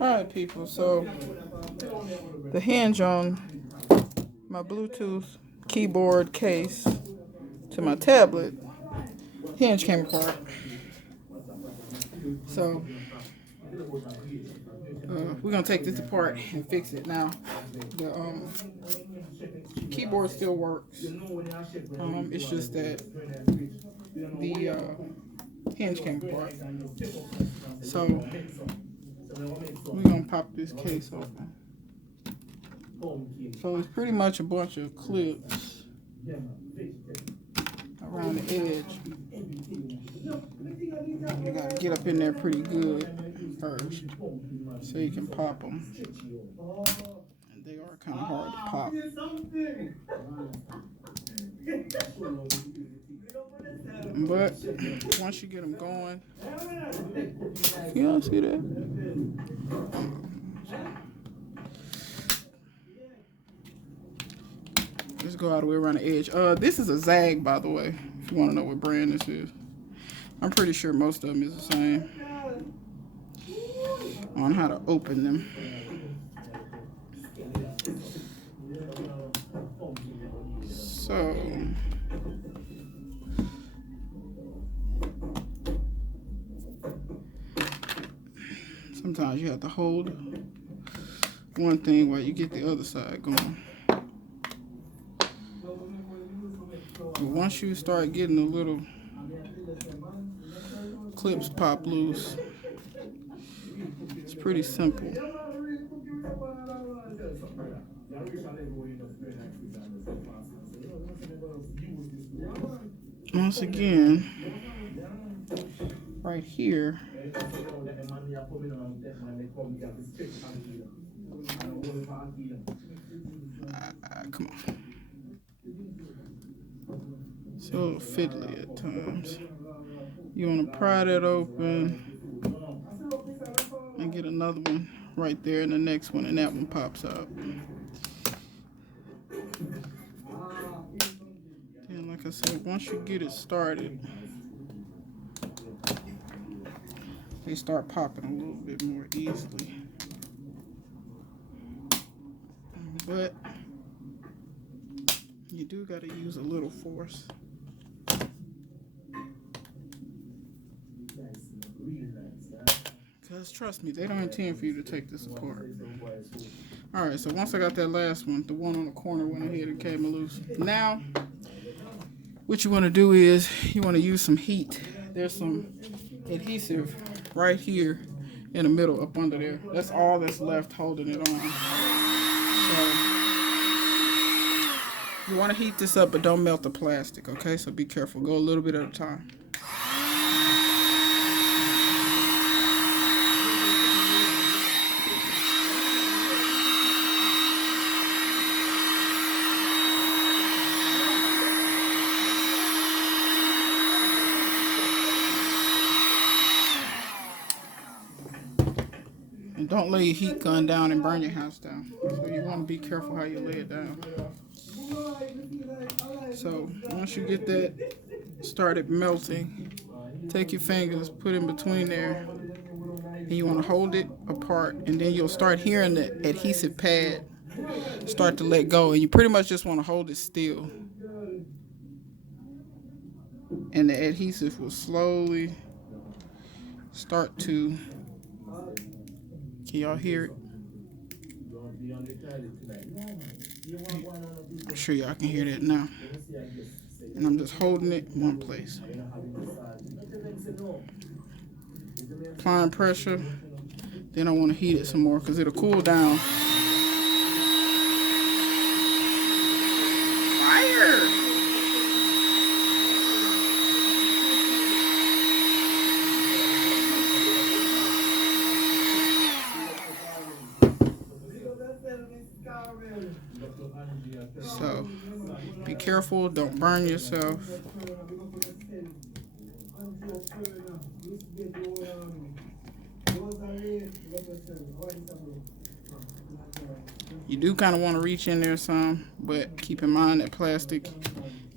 Alright, people, so the hinge on my Bluetooth keyboard case to my tablet, hinge came apart. So we're gonna take this apart and fix it now. The keyboard still works. It's just that the hinge came apart. So we're gonna pop this case open. So it's pretty much a bunch of clips around the edge. You gotta get up in there pretty good first so you can pop them. And they are kind of hard to pop. But once you get them going, y'all see that? Let's go all the way around the edge. This is a Zagg, by the way, if you want to know what brand this is. I'm pretty sure most of them is the same on how to open them. So sometimes you have to hold one thing while you get the other side going. But once you start getting the little clips pop loose, it's pretty simple. Once again, right here, come on. It's a little fiddly at times. You want to pry that open and get another one right there in the next one, and that one pops out. And like I said, once you get it started, they start popping a little bit more easily. But you do got to use a little force. Because trust me, they don't intend for you to take this apart. Alright, so once I got that last one, the one on the corner went ahead and came loose. Now, what you want to do is you want to use some heat. There's some adhesive right here in the middle up under there. That's all that's left holding it on. So you want to heat this up, but don't melt the plastic, okay? So be careful. Go a little bit at a time. And don't lay your heat gun down and burn your house down. So you want to be careful how you lay it down. So once you get that started melting, take your fingers, put in between there, and you want to hold it apart, and then you'll start hearing the adhesive pad start to let go, and you pretty much just want to hold it still. And the adhesive will slowly start to, can y'all hear it? I'm sure y'all can hear that now. And I'm just holding it in one place. Applying pressure. Then I want to heat it some more because it'll cool down. Fire! So, be careful, don't burn yourself. You do kind of want to reach in there some, but keep in mind that plastic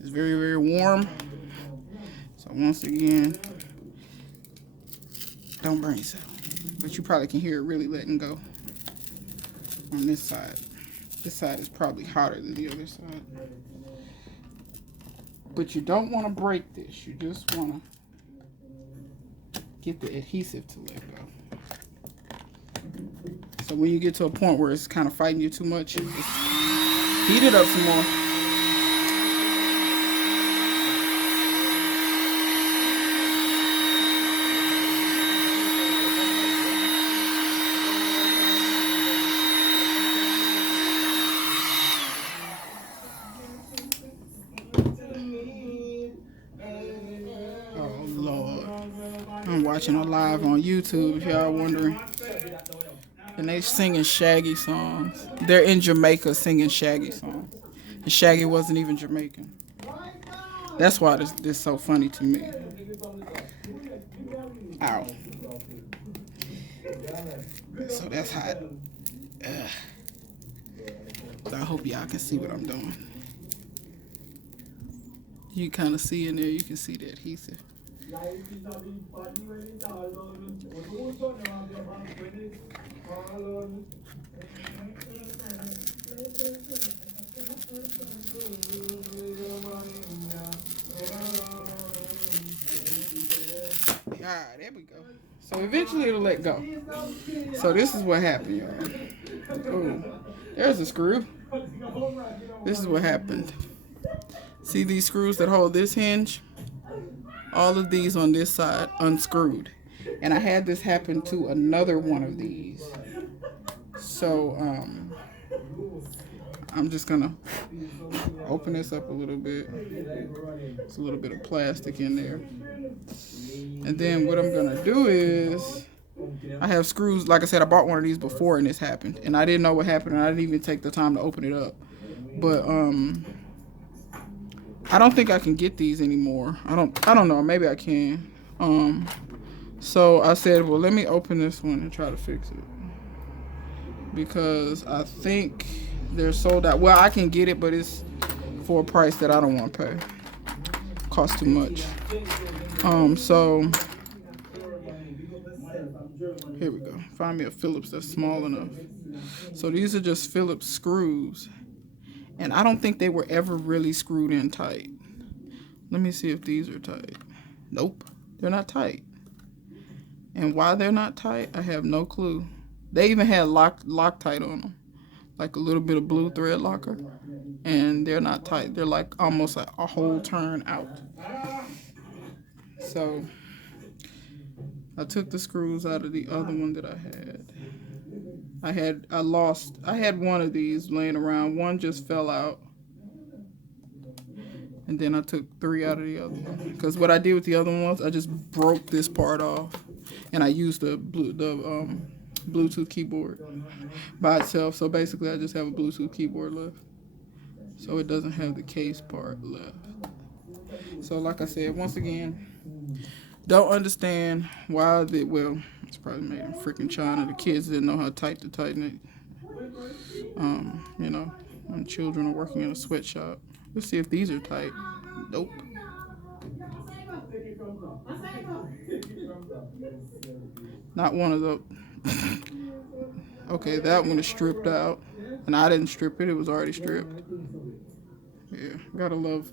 is very, very warm. So once again, Don't burn yourself. But you probably can hear it really letting go on this side. This side is probably hotter than the other side. But you don't want to break this. You just want to get the adhesive to let go. So when you get to a point where it's kind of fighting you too much, just heat it up some more. Oh Lord, I'm watching a live on YouTube if y'all wondering. And they singing Shaggy songs. They're in Jamaica singing Shaggy songs. And Shaggy wasn't even Jamaican. That's why this is so funny to me. Ow. So that's hot. I hope y'all can see what I'm doing. You kind of see in there, you can see the adhesive. Alright, there we go. So eventually it'll let go. So this is what happened, y'all. Oh, there's a screw. This is what happened. See these screws that hold this hinge? All of these on this side unscrewed. And I had this happen to another one of these. So I'm just gonna open this up a little bit. There's a little bit of plastic in there. And then what I'm gonna do is, I have screws, like I said, I bought one of these before and this happened. And I didn't know what happened, and I didn't even take the time to open it up. But I don't think I can get these anymore. I don't know, maybe I can. So I said, well, let me open this one and try to fix it. Because I think they're sold out. Well, I can get it, but it's for a price that I don't want to pay. Costs too much. So here we go. Find me a Phillips that's small enough. So these are just Phillips screws. And I don't think they were ever really screwed in tight. Let me see if these are tight. Nope, they're not tight. And why they're not tight, I have no clue. They even had Loctite on them, like a little bit of blue thread locker, and they're not tight. They're like almost like a whole turn out. So I took the screws out of the other one that I had. I had one of these laying around. One just fell out. And then I took 3 out of the other one. Because what I did with the other ones, I just broke this part off. And I used the Bluetooth keyboard by itself. So basically I just have a Bluetooth keyboard left. So it doesn't have the case part left. So like I said, once again, don't understand why well, it's probably made in freaking China. The kids didn't know how tight to tighten it. You know, when children are working in a sweatshop. Let's see if these are tight. Nope. Not one of those. Okay, that one is stripped out. And I didn't strip it. It was already stripped. Yeah, gotta love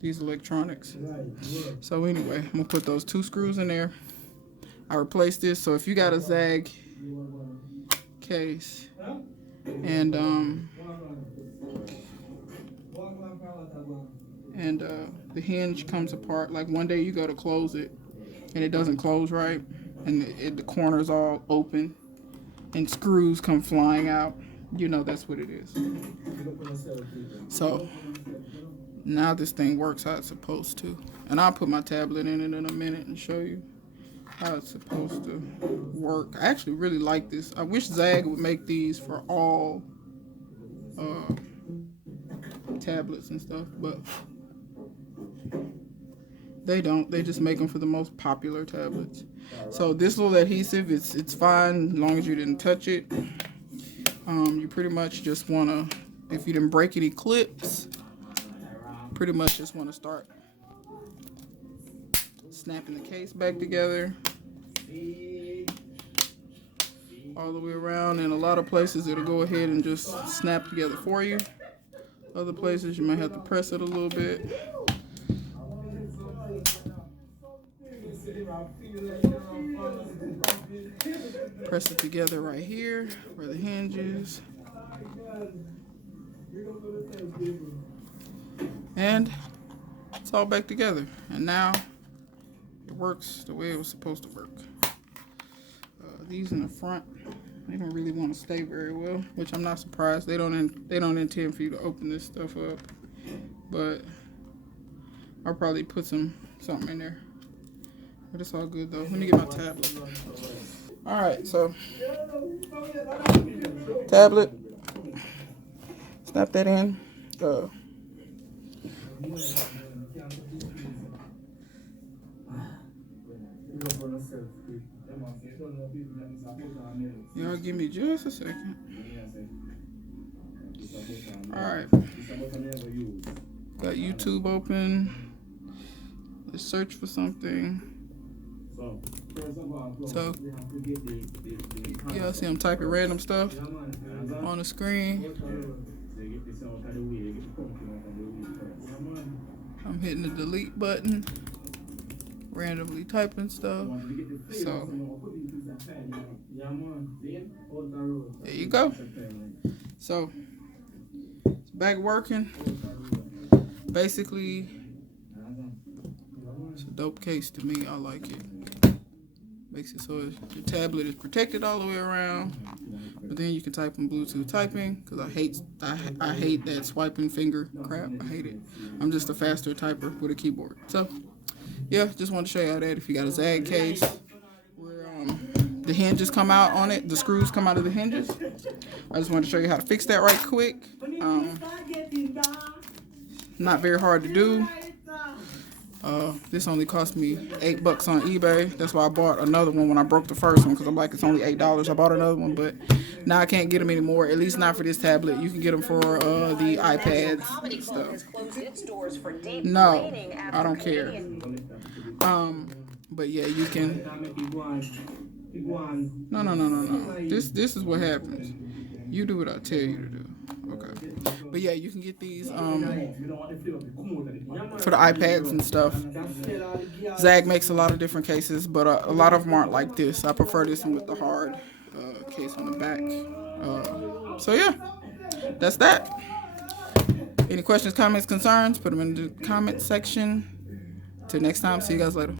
these electronics. So anyway, I'm gonna put those 2 screws in there. I replaced this. So if you got a Zagg case and the hinge comes apart, like one day you go to close it and it doesn't close right, and the corner's all open and screws come flying out, you know that's what it is. So now this thing works how it's supposed to. And I'll put my tablet in it in a minute and show you how it's supposed to work. I actually really like this. I wish Zagg would make these for all tablets and stuff, but they don't. They just make them for the most popular tablets. So this little adhesive, it's fine as long as you didn't touch it. You pretty much just want to, if you didn't break any clips, pretty much just want to start snapping the case back together. all the way around. And a lot of places it'll go ahead and just snap together for you. Other places you might have to press it a little bit. Press it together right here where the hinge is. And it's all back together. And now it works the way it was supposed to work. These in the front, they don't really want to stay very well, which I'm not surprised. They don't intend for you to open this stuff up, but I'll probably put something in there. But it's all good though. Let me get my tablet. All right, so tablet, snap that in. Y'all give me just a second. Alright. Got YouTube open. Let's search for something. So, y'all see I'm typing random stuff on the screen. I'm hitting the delete button. Randomly typing stuff. So there you go. So it's back working. Basically, it's a dope case to me. I like it. Makes it so your tablet is protected all the way around. But then you can type in Bluetooth typing, because I hate that swiping finger crap. I hate it. I'm just a faster typer with a keyboard. So yeah, just wanted to show you how that if you got a Zagg case where the hinges come out on it, the screws come out of the hinges. I just wanted to show you how to fix that right quick. Not very hard to do. This only cost me $8 on eBay. That's why I bought another one when I broke the first one, because I'm like, it's only $8. I bought another one, but now I can't get them anymore, at least not for this tablet. You can get them for the iPads and stuff. No, I don't care. But yeah, you can. No. This is what happens. You do what I tell you to do. Okay. But yeah, you can get these for the iPads and stuff. Zagg makes a lot of different cases, but a lot of them aren't like this. I prefer this one with the hard case on the back. So yeah, that's that. Any questions, comments, concerns, put them in the comment section. Till next time, see you guys later.